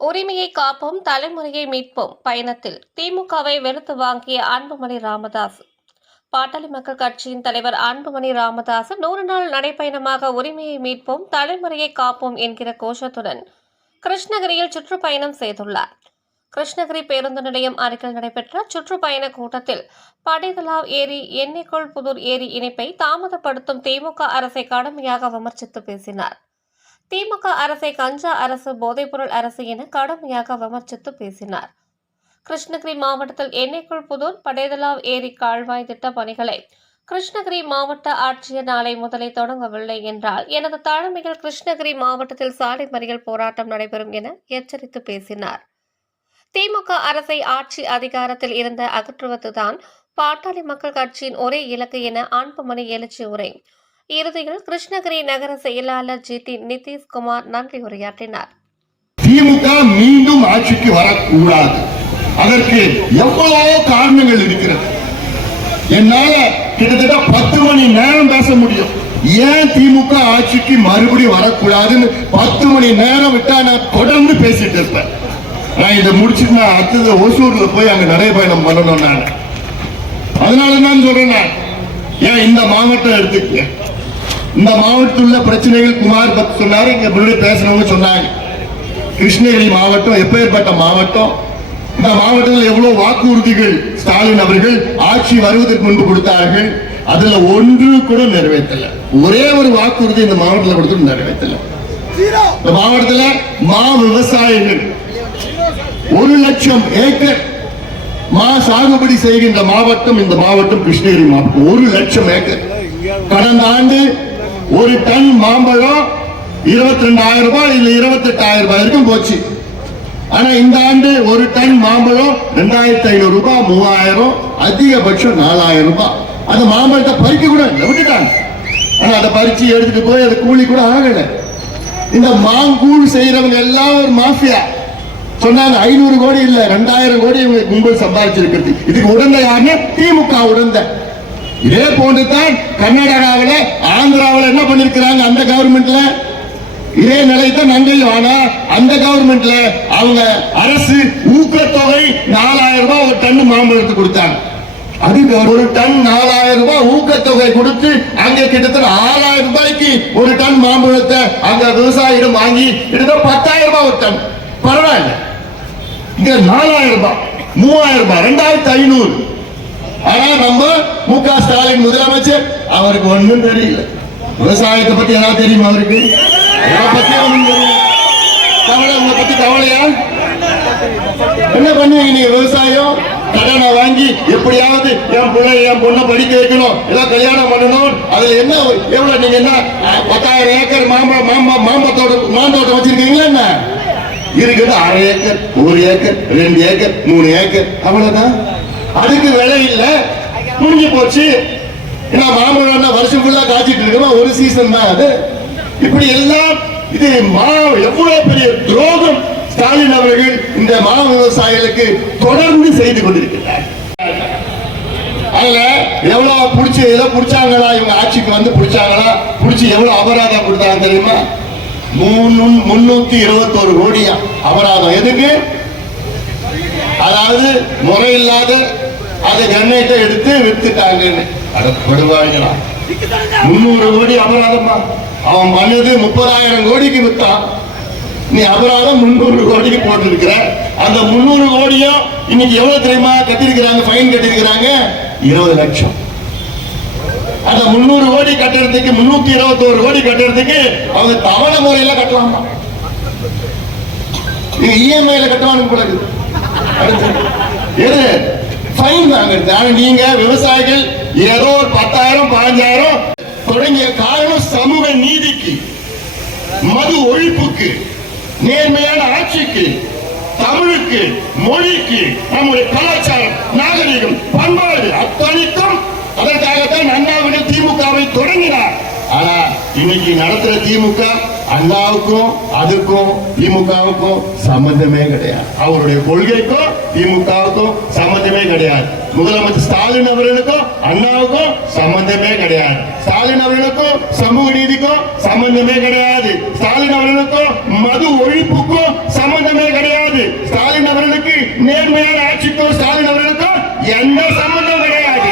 உரிமையை காப்போம் தலைமுறையை மீட்போம். பயணத்தில் திமுகவை வெறுத்து வாங்கிய அன்புமணி ராமதாஸ் பாட்டாளி மக்கள் கட்சியின் தலைவர் அன்புமணி ராமதாஸ் நூறு நாள் நடைப்பயணமாக உரிமையை மீட்போம் தலைமுறையை காப்போம் என்கிற கோஷத்துடன் கிருஷ்ணகிரியில் சுற்றுப்பயணம் செய்துள்ளார். கிருஷ்ணகிரி பேருந்து நிலையம் அருகில் நடைபெற்ற சுற்றுப்பயண கூட்டத்தில் படைதலாவ் ஏரி எண்ணிக்கொள் புதூர் ஏரி இணைப்பை தாமதப்படுத்தும் திமுக அரசை கடுமையாக விமர்சித்து பேசினார். திமுக அரசை கஞ்சா அரசு போதைப்பொருள் அரசு என கடுமையாக விமர்சித்து பேசினார். கிருஷ்ணகிரி மாவட்டத்தில் எண்ணெய்க்குள் புதூர் படேதலாவ் ஏரி கால்வாய் திட்ட பணிகளை கிருஷ்ணகிரி மாவட்ட ஆட்சியர் நாளை முதலே தொடங்கவில்லை என்றால் எனது தலைமையில் கிருஷ்ணகிரி மாவட்டத்தில் சாலை மறியல் போராட்டம் நடைபெறும் என எச்சரித்து பேசினார். திமுக அரசை ஆட்சி அதிகாரத்தில் இருந்த அகற்றுவதுதான் பாட்டாளி மக்கள் கட்சியின் ஒரே இலக்கு என அன்புமணி எழுச்சி உரை இறுதியில் கிருஷ்ணகிரி நகர செயலாளர் ஜி டி நிதிஷ்குமார் நன்றி உரையாற்றினார். திமுக மீண்டும் ஆட்சிக்கு வரக்கூடாது. அதற்கு எவ்வளவோ காரணங்கள் இருக்கிறது. என்னால கிட்டத்தட்ட பத்து மணி நேரம் பேச முடியும். ஏன் திமுக ஆட்சிக்கு மறுபடியும் வரக்கூடாதுன்னு பத்து மணி நேரம் விட்டா நான் தொடர்ந்து பேசிட்டு இருப்பேன். நான் இதை முடிச்சுட்டு நான் அடுத்தது ஒசூர்ல போய் அங்க நடைபயணம் பண்ணணும் நான். அதனால தான் சொல்றேன் ஏன் இந்த மாவட்டம் எடுத்துக்க இந்த மாவட்டத்தில் உள்ள பிரச்சனைகள் குமார் பத்து சொன்னாரு இங்க முன்னாடி பேசுறவங்க சொன்னாங்க. கிருஷ்ணகிரி மாவட்டம் எப்பேற்பட்ட மாவட்டம்? இந்த மாவட்டத்தில் எவ்வளவு வாக்குறுதிகள் ஸ்டாலின் அவர்கள் ஆட்சி வருவதற்கு முன்பு கொடுத்தார்கள்? அதுல ஒன்று கூட நிறைவேற்றல. ஒரே ஒரு வாக்குறுதி இந்த மாவட்டத்தில் கொடுத்து நிறைவேற்றல. இந்த மாவட்டத்தில் மா விவசாயிகள் ஒரு லட்சம் ஏக்கர் மா சாகுபடி செய்கின்ற மாவட்டம் இந்த மாவட்டம் கிருஷ்ணகிரி மாவட்டம். ஒரு லட்சம் ஏக்கர். கடந்த ஆண்டு ஒரு டன் மாம்பழம் இருபத்தி ரெண்டாயிரம் ரூபாய் இல்ல இருபத்தி எட்டாயிரம் ரூபாய் வரைக்கும் போச்சு. ஆனா இந்த ஆண்டு ஒரு டன் மாம்பழம் ரெண்டாயிரத்தி ஐநூறு ரூபாய் மூவாயிரம் அதிகபட்சம் நாலாயிரம் ரூபாய். அந்த மாம்பழத்தை பறிக்க கூட விட்டுட்டாங்க. ஆனா அதை பறிச்சு எடுத்துட்டு போய் அதை கூலி கூட ஆகல. இந்த மாங்கூழ் செய்யறவங்க எல்லாம் ஒரு மாஃபியா. சொன்னாங்க ஐநூறு கோடி இல்ல ரெண்டாயிரம் கோடி இவங்க கும்பல் சம்பாதிச்சிருக்கிறது இதுக்கு உடந்த யாருன்னா? திமுக உடந்த. இதே போன்று தான் கர்நாடகாவில ஆந்திராவில் என்ன பண்ணிருக்கிறாங்க அந்த கவர்மெண்ட்ல இதே நிலை தான் நங்கையும் ஆனா அந்த கவர்மெண்ட்ல அவங்க அரசு ஊக்கத்தொகை நாலாயிரம் ரூபாய் ஒரு டன் மாம்பழத்துக்கு கொடுத்தாங்க. அது ஒரு டன் நாலாயிரம் ரூபாய் ஊக்கத்தொகை கொடுத்து அங்க கிட்டத்தட்ட ஆறாயிரம் ரூபாய்க்கு ஒரு டன் மாம்பழத்தை அங்க விவசாயிடம் வாங்கி கிட்டத்தட்ட பத்தாயிரம் ரூபாய் ஒரு டன். பரவாயில்ல. இங்க நாலாயிரம் ரூபாய் மூவாயிரம் ரூபாய் ரெண்டாயிரத்தி ஐநூறு. ஆனா நம்ம மு க. ஸ்டாலின் முதலமைச்சர் அவருக்கு ஒண்ணும் தெரியல. விவசாயத்தை பத்தி ஏதாவது தெரியுமா அவருக்கு? எதை பத்தி ஒண்ணும் தெரியும் கவலை உங்களை பத்தி கவலையா? என்ன பண்ணுவீங்க நீங்க விவசாயம்? கடனை வாங்கி எப்படியாவது என் பிள்ளை என் பொண்ணை படிக்க வைக்கணும். ஏதாவது கல்யாணம் பண்ணணும். அதுல என்ன எவ்வளவு நீங்க என்ன பத்தாயிரம் ஏக்கர் மாம்பழ மாம்பா மாம்பத்தோட மாந்தோட்டம் வச்சிருக்கீங்களா என்ன? இருக்குது அரை ஏக்கர் ஒரு ஏக்கர் ரெண்டு ஏக்கர் மூணு ஏக்கர். அவ்வளவுதான். அதுக்கு விலை இல்லை. முடிஞ்சு போச்சு. ஏன்னா மாம்பழம் வருஷம் ஃபுல்லா காய்ச்சிட்டு இருக்கோம்? ஒரு சீசன் தான் அது. இப்படி எல்லாம் இது மா எவ்வளவு பெரிய துரோகம் ஸ்டாலின் அவர்கள் இந்த மா விவசாயிகளுக்கு தொடர்ந்து செய்து கொண்டிருக்கிறார். அதுல எவ்வளவு புடிச்சு ஏதோ புடிச்சாங்களா? இவங்க ஆட்சிக்கு வந்து புடிச்சாங்களா? புடிச்சு எவ்வளவு அபராதம் கொடுத்தாங்க தெரியுமா? மூணு முன்னூத்தி இருபத்தி ஒரு கோடியா அபராதம். எதுக்கு? அதாவது முறையில்லாத அதை கண்ணேட்டை எடுத்து வித்துட்டாங்கன்னு. அடப்படுவாங்களா முன்னூறு கோடி அபராதமா அவன் பண்ணது முப்பதாயிரம் கோடிக்கு வித்தான். நீ அபராதம் முன்னூறு கோடிக்கு போட்டிருக்கிற. அந்த முன்னூறு கோடியும் இன்னைக்கு எவ்வளவு தெரியுமா? கட்டிருக்கிறாங்க ஃபைன் கட்டிருக்கிறாங்க இருபது லட்சம். அந்த முன்னூறு கோடி கட்டுறதுக்கு முன்னூத்தி இருபத்தோரு கோடி கட்டுறதுக்கு அவங்க தவணை முறையில கட்டலாமா? நீங்க இஎம்ஐல கட்டுவானுங்க போல இருக்குது. ஃபைன் வாங்குறது. ஆனா நீங்க விவசாயிகள் ஏதோ ஒரு பத்தாயிரம் பதினஞ்சாயிரம் தொடங்கிய காரணம் சமூக நீதிக்கு மது ஒழிப்புக்கு நேர்மையான ஆட்சிக்கு தமிழுக்கு மொழிக்கு நம்முடைய கலாச்சாரம் நாகரிகம் பண்பாடு அத்தனைக்கும் அதற்காகத்தான் அண்ணாவிட திமுகவை தொடங்கினார். ஆனா இன்னைக்கு நடத்துற திமுக அண்ணாவுக்கும் அதுக்கும் திமுகவுக்கும் சம்பந்தமே கிடையாது அவருடைய கொள்கைக்கும் திமுகவுக்கும் சம்பந்தமே கிடையாது முதலமைச்சர் ஸ்டாலின் அவர்களுக்கும் அண்ணாவுக்கும் சம்பந்தமே கிடையாது ஸ்டாலின் அவர்களுக்கும் சமூக நீதிக்கும் சம்பந்தமே கிடையாது ஸ்டாலின் அவர்களுக்கும் மது ஒழிப்புக்கும் சம்பந்தமே கிடையாது நேர்மையான ஆட்சிக்கோ